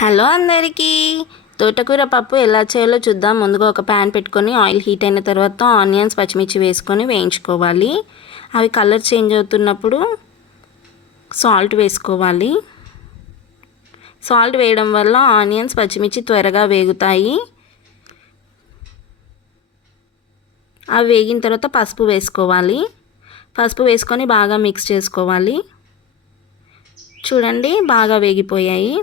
Hello అందరికీ. తోటకూర పప్పు ఎలా చేయాలో చూద్దాం. ముందుగా ఒక ప్యాన్ పెట్టుకొని ఆయిల్ హీట్ అయిన తర్వాత ఆనియన్స్ పచ్చిమిర్చి వేసుకొని వేయించుకోవాలి. అవి కలర్ చేంజ్ అవుతున్నప్పుడు సాల్ట్ వేసుకోవాలి. సాల్ట్ వేయడం వల్ల ఆనియన్స్ పచ్చిమిర్చి త్వరగా వేగుతాయి. అవి వేగిన తర్వాత పసుపు వేసుకోవాలి. పసుపు వేసుకొని బాగా మిక్స్ చేసుకోవాలి. చూడండి బాగా వేగిపోయాయి.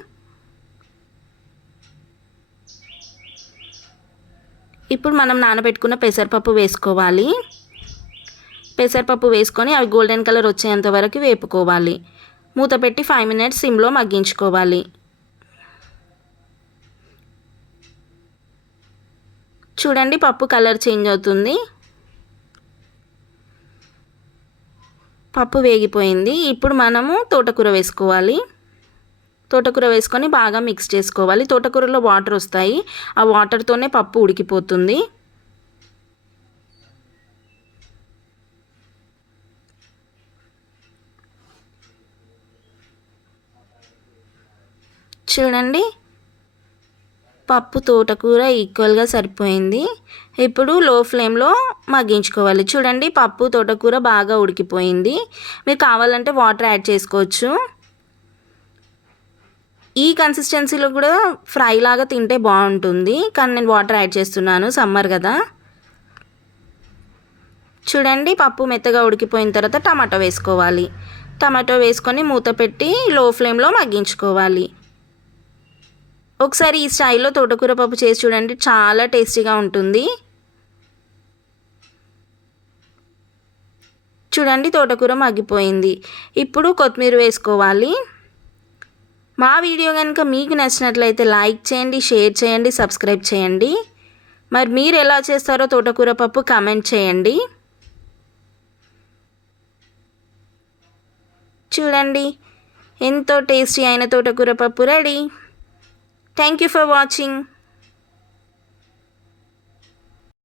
ఇప్పుడు మనం నానబెట్టుకున్న పెసరపప్పు వేసుకోవాలి. పెసరపప్పు వేసుకొని అవి గోల్డెన్ కలర్ వచ్చేంత వరకు వేపుకోవాలి. మూత పెట్టి ఫైవ్ మినిట్స్ సిమ్లో మగ్గించుకోవాలి. చూడండి పప్పు కలర్ చేంజ్ అవుతుంది. పప్పు వేగిపోయింది. ఇప్పుడు మనము తోటకూర వేసుకోవాలి. తోటకూర వేసుకొని బాగా మిక్స్ చేసుకోవాలి. తోటకూరలో వాటర్ వస్తాయి. ఆ వాటర్తోనే పప్పు ఉడికిపోతుంది. చూడండి. పప్పు తోటకూర ఈక్వల్గా సరిపోయింది. ఇప్పుడు లో ఫ్లేమ్లో మగ్గించుకోవాలి. చూడండి పప్పు తోటకూర బాగా ఉడికిపోయింది. మీరు కావాలంటే వాటర్ యాడ్ చేసుకోవచ్చు. ఈ కన్సిస్టెన్సీలో కూడా ఫ్రై లాగా తింటే బాగుంటుంది. కానీ నేను వాటర్ యాడ్ చేస్తున్నాను సమ్మర్ కదా. చూడండి పప్పు మెత్తగా ఉడికిపోయిన తర్వాత టమాటో వేసుకోవాలి. టమాటో వేసుకొని మూత పెట్టి లో ఫ్లేమ్లో మగ్గించుకోవాలి. ఒకసారి ఈ స్టైల్లో తోటకూర పప్పు చేసి చూడండి చాలా టేస్టీగా ఉంటుంది. చూడండి తోటకూర మగ్గిపోయింది. ఇప్పుడు కొత్తిమీర వేసుకోవాలి. మా వీడియో కనుక మీకు నచ్చినట్లయితే లైక్ చేయండి షేర్ చేయండి సబ్స్క్రైబ్ చేయండి. మరి మీరు ఎలా చేస్తారో తోటకూర పప్పు కామెంట్ చేయండి. చూడండి ఎంతో టేస్టీ అయిన తోటకూర పప్పు ready. Thank you for watching